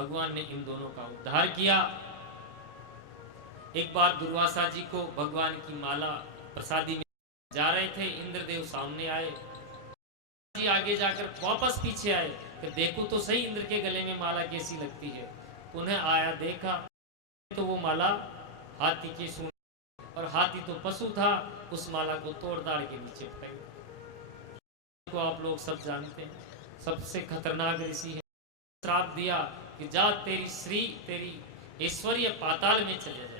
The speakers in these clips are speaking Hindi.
भगवान ने इन दोनों का उद्धार किया। एक बार दुर्वासा जी को भगवान की माला प्रसादी में जा रहे थे, इंद्रदेव सामने आए, जी आगे जाकर वापस पीछे आए कि देखो तो सही इंद्र के गले में माला कैसी लगती है। पुनः आया, देखा तो वो माला हाथी के सूंड, और हाथी तो पशु था, उस माला को तोड़ ताड़ के नीचे फेंक। को आप लोग सब जानते हैं, सबसे खतरनाक ऋषि है। श्राप दिया कि जा तेरी ऐश्वर्य पाताल में चले जाए।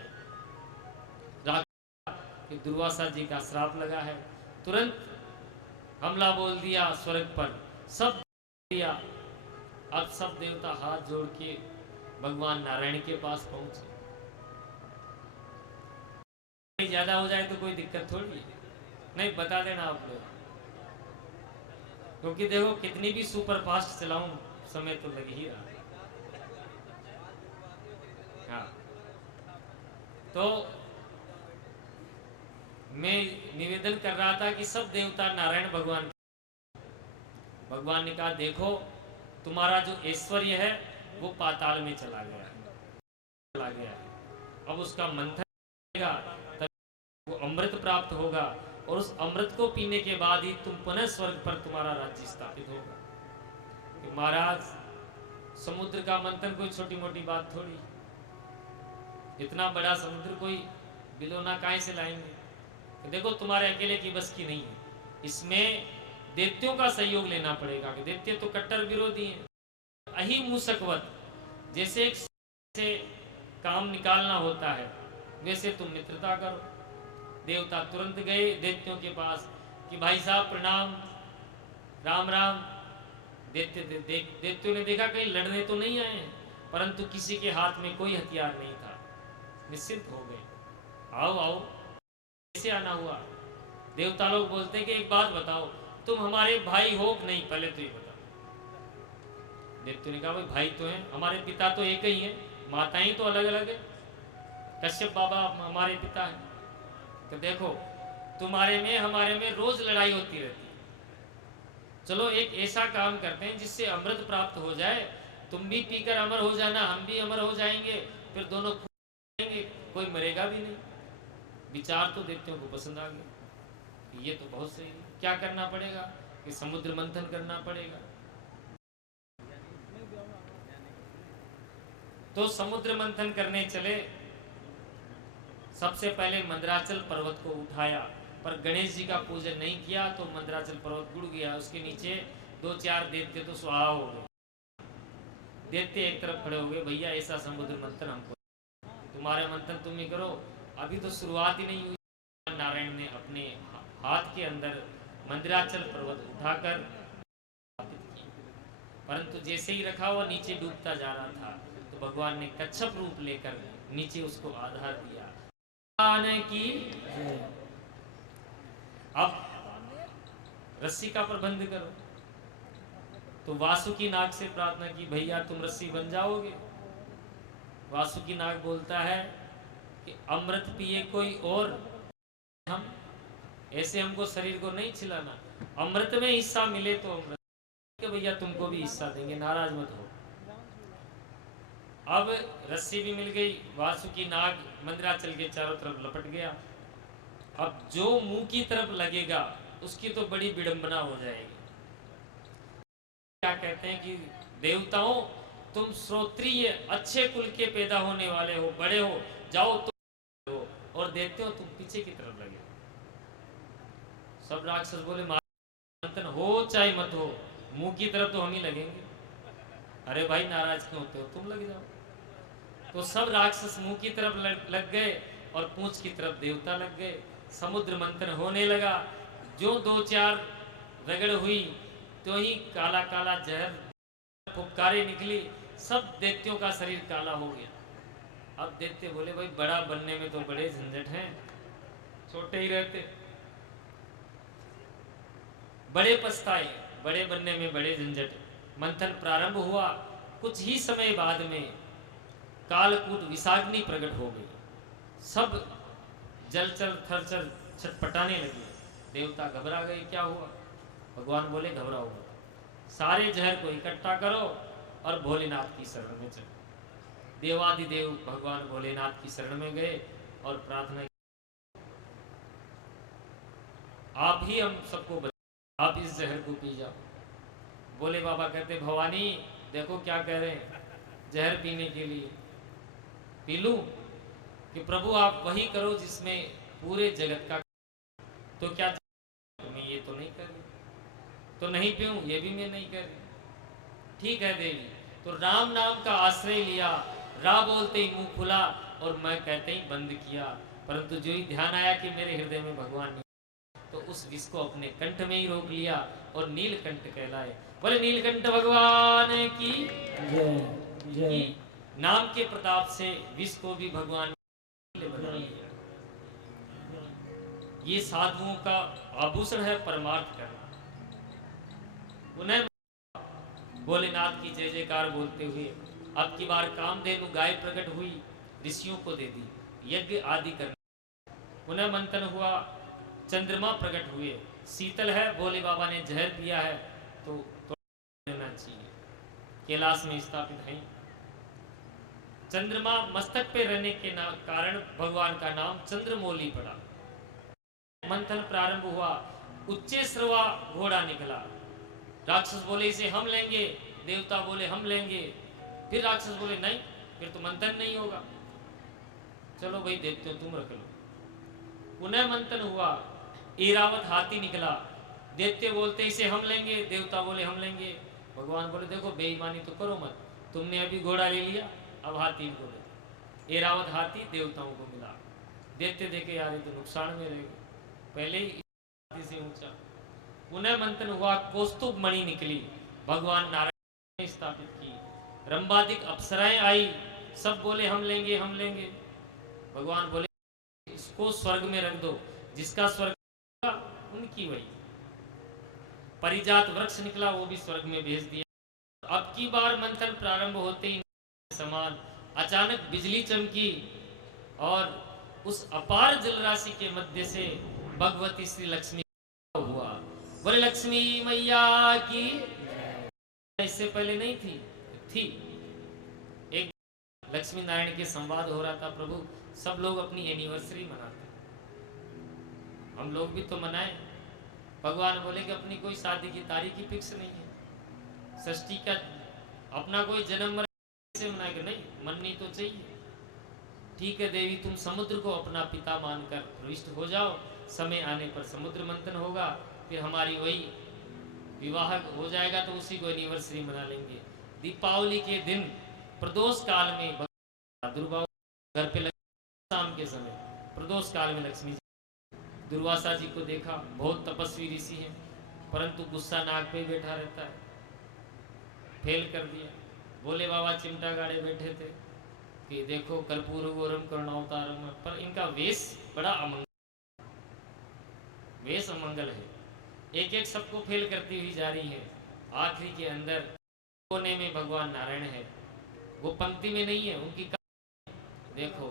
कि दुर्वासा जी का श्राप लगा है, तुरंत हमला बोल दिया स्वर्ग पर, सब दिया। अब सब देवता हाथ जोड़ के भगवान नारायण के पास पहुंचे। ज्यादा हो जाए तो कोई दिक्कत थोड़ी है, नहीं बता देना आप लोग, क्योंकि देखो कितनी भी सुपर फास्ट चलाऊं समय तो लग ही रहा। हाँ, तो मैं निवेदन कर रहा था कि सब देवता नारायण भगवान ने कहा देखो तुम्हारा जो ऐश्वर्य है वो पाताल में चला गया है, अब उसका मंथन करेगा तब वो अमृत प्राप्त होगा, और उस अमृत को पीने के बाद ही तुम पुनः स्वर्ग पर तुम्हारा राज्य स्थापित होगा। कि महाराज समुद्र का मंथन कोई छोटी मोटी बात थोड़ी, इतना बड़ा समुद्र कोई बिलोना काहे से लाएंगे। कि देखो तुम्हारे अकेले की बस की नहीं है, इसमें दैत्यों का सहयोग लेना पड़ेगा। कि दैत्य तो कट्टर विरोधी हैं, अही मूसकवत, जैसे एक से काम निकालना होता है वैसे तुम मित्रता करो। देवता तुरंत गए दैत्यों के पास कि भाई साहब प्रणाम, राम राम। दैत्यों ने देखा कहीं लड़ने तो नहीं आए हैं, परंतु किसी के हाथ में कोई हथियार नहीं था, निश्चिंत हो गए। आओ आओ, कैसे आना हुआ। देवता लोग बोलते हैं कि एक बात बताओ, तुम हमारे भाई हो कि नहीं, पहले तो ये बताओ। दैत्यों ने कहा भाई भाई तो हैं, हमारे पिता तो एक ही हैं, माताएं तो अलग अलग है। कश्यप बाबा हमारे पिता हैं। तो देखो तुम्हारे में हमारे में रोज लड़ाई होती रहती है, चलो एक ऐसा काम करते हैं जिससे अमृत प्राप्त हो जाए, तुम भी पीकर अमर हो जाना, हम भी अमर हो जाएंगे, फिर दोनों कोई मरेगा भी नहीं। विचार तो दैत्यों को पसंद आ गया, ये तो बहुत सही है। क्या करना पड़ेगा कि समुद्र मंथन करना पड़ेगा। तो समुद्र मंथन करने चले, सबसे पहले मंदराचल पर्वत को उठाया, पर गणेश जी का पूजन नहीं किया तो मंदराचल पर्वत गुड़ गया। उसके नीचे दो चार दैत्य तो स्वाहा हो गए। दैत्य एक तरफ खड़े हो गए, भैया ऐसा समुद्र मंथन हमको, तुम्हारे मंथन तुम ही करो, अभी तो शुरुआत ही नहीं हुई। नारायण ने अपने हाथ के अंदर मंदराचल पर्वत उठाकर, परंतु जैसे ही रखा हुआ नीचे डूबता जा रहा था, तो भगवान ने कच्छप रूप लेकर नीचे उसको आधार दिया। की अब रस्सी का प्रबंध करो। तो वासुकी नाग से प्रार्थना की, भैया तुम रस्सी बन जाओगे। वासुकी नाग बोलता है कि अमृत पिए कोई और, हम ऐसे हमको शरीर को नहीं छिलाना, अमृत में हिस्सा मिले तो अमृत, भैया तुमको भी हिस्सा देंगे, नाराज मत हो। अब रस्सी भी मिल गई, वासुकी नाग मंदराचल के चारों तरफ लपट गया। अब जो मुंह की तरफ लगेगा उसकी तो बड़ी विडंबना हो जाएगी। क्या कहते हैं कि देवताओं तुम श्रोत्रिय अच्छे कुल के पैदा होने वाले हो, बड़े हो, जाओ तुम हो, और देखते हो तुम पीछे की तरफ लगे। सब राक्षस बोले मंथन हो चाहे मत हो, मुंह की तरफ तो हम ही लगेंगे। अरे भाई नाराज क्यों होते हो, तुम लग जाओ। तो सब राक्षस मुंह की तरफ लग गए और पूंछ की तरफ देवता लग गए। समुद्र मंथन होने लगा। जो दो चार रगड़ हुई तो ही काला काला जहर फुफकारे निकली, सब दैत्यों का शरीर काला हो गया। अब दैत्य बोले भाई बड़ा बनने में तो बड़े झंझट हैं, छोटे ही रहते। बड़े पछताए, बड़े बनने में बड़े झंझट। मंथन प्रारंभ हुआ, कुछ ही समय बाद में कालकूट विषाग्नि प्रकट हो गई। सब जलचर थरचर छटपटाने लगे। देवता घबरा गए, क्या हुआ। भगवान बोले घबराओ मत, सारे जहर को इकट्ठा करो और भोलेनाथ की शरण में चले। देवादिदेव भगवान भोलेनाथ की शरण में गए और प्रार्थना, आप ही हम सबको बचाओ, आप इस जहर को पी जाओ। भोले बाबा कहते भवानी देखो क्या कह रहे हैं, जहर पीने के लिए पी लूं कि प्रभु आप वही करो जिसमें पूरे जगत का, तो क्या तुम्हें ये तो नहीं कर रही, तो नहीं पीऊं ये भी मैं नहीं कर रही। ठीक है देवी, तो राम नाम का आश्रय लिया, रा बोलते ही मुंह खुला और मैं कहते ही बंद किया, परंतु जो ही ध्यान आया कि मेरे हृदय में भगवान नहीं, तो उस विष को अपने कंठ में ही रोक लिया और नीलकंठ कहलाए। बोले नीलकंठ भगवान की जय। नाम के प्रताप से विष को भी भगवान ने बना लिया। ये साधुओं का आभूषण है परमार्थ करना। उन्हें भोलेनाथ की जय जयकार बोलते हुए अब की बार कामधेनु गाय प्रकट हुई, ऋषियों को दे दी, यज्ञ आदि करने। उन्हें मंथन हुआ, चंद्रमा प्रकट हुए, शीतल है, भोले बाबा ने जहर पिया है तो लेना चाहिए। कैलाश में स्थापित है। चंद्रमा मस्तक पे रहने के कारण भगवान का नाम चंद्रमौली पड़ा। मंथन प्रारंभ हुआ, उच्चेश्रवा घोड़ा निकला। राक्षस बोले इसे हम लेंगे, देवता बोले हम लेंगे, फिर राक्षस बोले नहीं, फिर तो मंथन नहीं होगा, चलो भाई देखते हो तुम रख लो। पुनः मंथन हुआ, ऐरावत हाथी निकला। दैत्य बोलते इसे हम लेंगे, देवता बोले हम लेंगे। भगवान बोले देखो बेईमानी तो करो मत, तुमने अभी घोड़ा ले लिया, अब हाथी को ले। ऐरावत हाथी देवताओं को मिला। दैत्य देखे यार तो नुकसान में रहेगा, पहले ही हाथी से ऊंचा। पुनः मंथन हुआ, कौस्तुभ मणि निकली, भगवान नारायण ने स्थापित की। रंबादिक अप्सराएं आई, सब बोले हम लेंगे हम लेंगे। भगवान बोले इसको स्वर्ग में रख दो, जिसका स्वर्ग उनकी वही। परिजात वृक्ष निकला, वो भी स्वर्ग में भेज दिया। अब की बार मंथन प्रारंभ होते ही समान अचानक बिजली चमकी और उस अपार जलराशि के मध्य से भगवती श्री लक्ष्मी हुआ। बोले लक्ष्मी मैया की, इससे पहले नहीं थी। एक लक्ष्मी नारायण के संवाद हो रहा था, प्रभु सब लोग अपनी एनिवर्सरी मनाते, हम लोग भी तो मनाएं। भगवान बोले कि अपनी कोई शादी की तारीख ही फिक्स नहीं है, षष्ठी का अपना कोई जन्म से मनाएगा नहीं, मननी तो चाहिए। ठीक है देवी, तुम समुद्र को अपना पिता मानकर प्रविष्ट हो जाओ, समय आने पर समुद्र मंथन होगा, फिर हमारी वही विवाह हो जाएगा, तो उसी को एनिवर्सरी मना लेंगे। दीपावली के दिन प्रदोष काल में दुर्गा घर पे शाम के समय प्रदोष काल में लक्ष्मी दुर्वासा जी को देखा, बहुत तपस्वी ऋषि हैं, परंतु गुस्सा नाक पे बैठा रहता है, फेल कर दिया। भोले बाबा चिमटा गाड़े बैठे थे कि देखो कर्पूर गौरम करुणावतारम, पर इनका वेश बड़ा अमंगल, वेश अमंगल है। एक एक सबको फेल करती हुई जा रही है। आखिरी के अंदर कोने में भगवान नारायण है, वो पंक्ति में नहीं है, उनकी देखो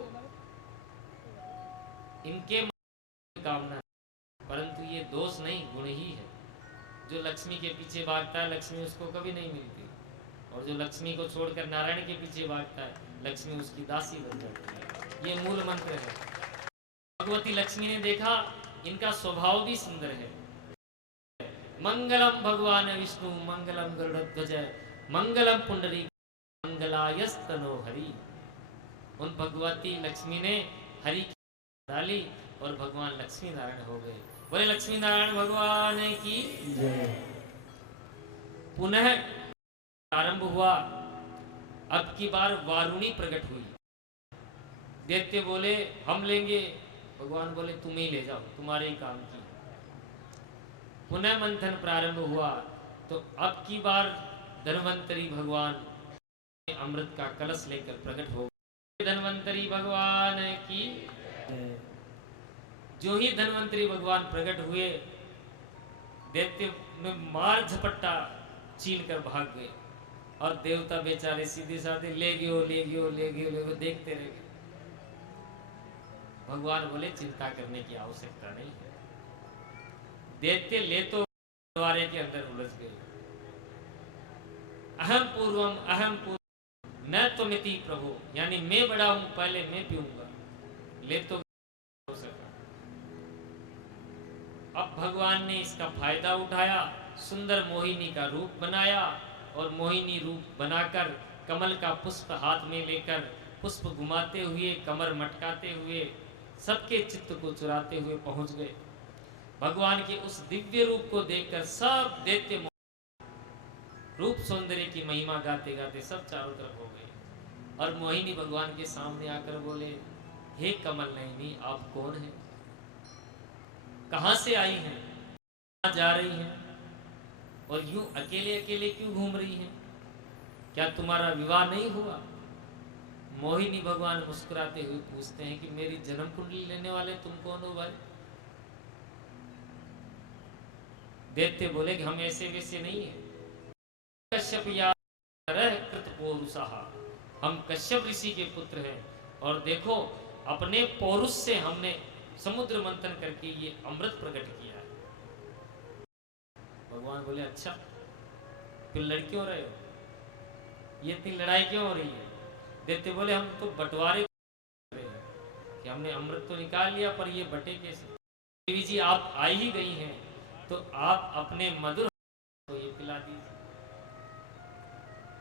इनके कामना, परंतु ये दोष नहीं, गुण ही है। जो लक्ष्मी के पीछे भागता है लक्ष्मी उसको कभी नहीं मिलती, और जो लक्ष्मी को छोड़कर नारायण के पीछे भागता है लक्ष्मी उसकी दासी बन जाती है। ये मूल मंत्र है। भगवती लक्ष्मी ने देखा इनका स्वभाव भी सुंदर है। मंगलम भगवान विष्णु मंगलम गरुड़ध्वज मंगलम पुंडरी मंगलायस्तनो हरि। उन भगवती लक्ष्मी ने हरि की डाली और भगवान लक्ष्मी नारायण हो गए। बोले लक्ष्मी नारायण भगवान की जय। पुनः प्रारंभ हुआ, अब की बार वारुणी प्रकट हुई। दैत्य बोले हम लेंगे, भगवान बोले तुम ही ले जाओ, तुम्हारे ही काम की। पुनः मंथन प्रारंभ हुआ, तो अब की बार धन्वंतरी भगवान अमृत का कलश लेकर प्रकट हो गए। धन्वंतरी भगवान की। जो ही धन्वंतरी भगवान प्रकट हुए, दैत्य में मार झपट्टा छीन कर भाग गए, और देवता बेचारे सीधे साधे ले गयो ले गयो ले गयो ले गयो, देखते रह गए। भगवान बोले चिंता करने की आवश्यकता नहीं है। दैत्य ले तो द्वारे के अंदर उलझ गए। अहम पूर्व न त्वमिति प्रभु, यानी मैं बड़ा हूं, पहले मैं पीऊंगा, ले तो हो सका। अब भगवान ने इसका फायदा उठाया, सुंदर मोहिनी का रूप बनाया और मोहिनी रूप बनाकर कमल का पुष्प हाथ में लेकर पुष्प घुमाते हुए, कमर मटकाते हुए, सबके चित्त को चुराते हुए पहुंच गए। भगवान के उस दिव्य रूप को देखकर सब दैत्य रूप सौंदर्य की महिमा गाते गाते सब चारों तरफ हो गए। और मोहिनी भगवान के सामने आकर बोले, हे कमल नयनी, आप कौन हैं? कहां से आई हैं? कहां जा रही हैं? और यूं अकेले अकेले क्यों घूम रही हैं? क्या तुम्हारा विवाह नहीं हुआ? मोहिनी भगवान मुस्कुराते हुए पूछते हैं कि मेरी जन्म कुंडली लेने वाले तुम कौन हो भाई? दैत्य बोले कि हम ऐसे वैसे नहीं है। कश्यप या कृत पौरुषः, हम कश्यप ऋषि के पुत्र हैं, और देखो अपने पौरुष से हमने समुद्र मंथन करके ये अमृत प्रकट किया है। भगवान बोले, अच्छा फिर लड़ क्यों रहे हो? ये इतनी लड़ाई क्यों हो रही है? दैत्य बोले, हम तो बंटवारे कर रहे हैं कि हमने अमृत तो निकाल लिया, पर ये बटे कैसे? देवी जी आप आई ही गई हैं, तो आप अपने मधुर को ये पिला दीजिए।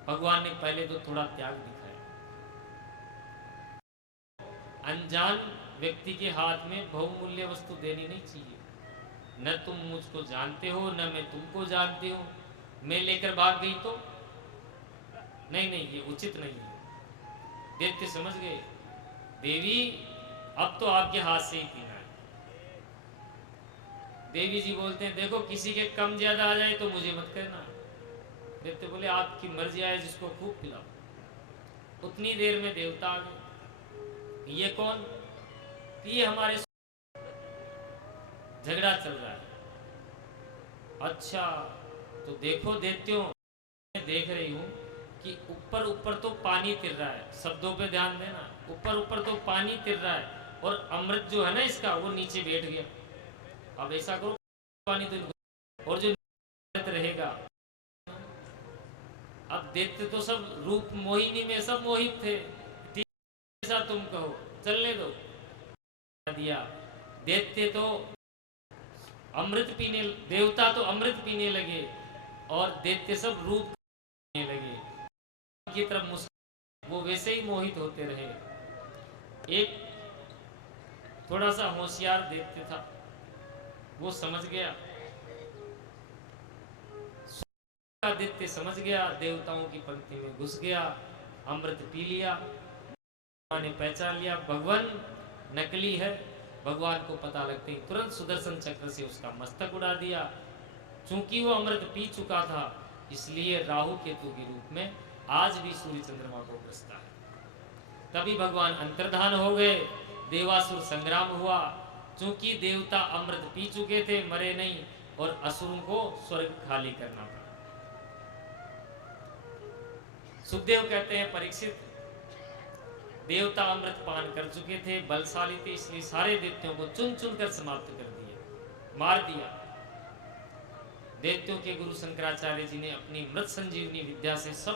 भगवान ने पहले तो थोड़ा त्याग दिखाया। अनजान व्यक्ति के हाथ में बहुमूल्य वस्तु देनी नहीं चाहिए। न तुम मुझको जानते हो, न मैं तुमको जानती हूं, मैं लेकर भाग गई तो नहीं, ये उचित नहीं है। दैत्य समझ गए, देवी अब तो आपके हाथ से ही पीना है। देवी जी बोलते हैं, देखो किसी के कम ज्यादा आ जाए तो मुझे मत कहना। दैत्य बोले, आपकी मर्जी आए, जिसको खूब पिलाओ। उतनी देर में देवता आ गए। ये कौन? ये हमारे झगड़ा चल रहा है। अच्छा तो देखो दैत्यों, मैं देख रही हूं कि ऊपर ऊपर तो पानी तिर रहा है, शब्दों पे ध्यान देना, ऊपर ऊपर तो पानी तिर रहा है, और अमृत जो है ना इसका, वो नीचे बैठ गया। अब ऐसा करो, पानी तो, और जो रहेगा। अब दैत्य तो सब रूप मोहिनी में सब मोहित थे, ऐसा तुम कहो, चलने दो। दिया। दैत्य तो अमृत पीने, देवता तो अमृत पीने लगे, और दैत्य सब रूप पीने लगे। की तरफ वो वैसे ही मोहित होते रहे। एक थोड़ा सा होशियार दैत्य था, वो समझ गया, दैत्य समझ गया, देवताओं की पंक्ति में घुस गया, अमृत पी लिया। ने पहचान लिया भगवान नकली है। भगवान को पता लगते ही तुरंत सुदर्शन चक्र से उसका मस्तक उड़ा दिया। चूंकि वो अमृत पी चुका था, इसलिए राहु केतु के रूप में आज भी सूर्य चंद्रमा को ग्रसता है। तभी भगवान अंतर्धान हो गए, देवासुर संग्राम हुआ। चूंकि देवता अमृत पी चुके थे, मरे नहीं, और असुरों को स्वर्ग खाली करना पड़ा। सुखदेव कहते हैं, परीक्षित देवता अमृत पान कर चुके थे, बलशाली थे, इसलिए सारे दैत्यों को चुन चुन कर समाप्त कर दिया, मार दिया। दैत्यों के गुरु शंकराचार्य जी ने अपनी मृत संजीवनी विद्या से सब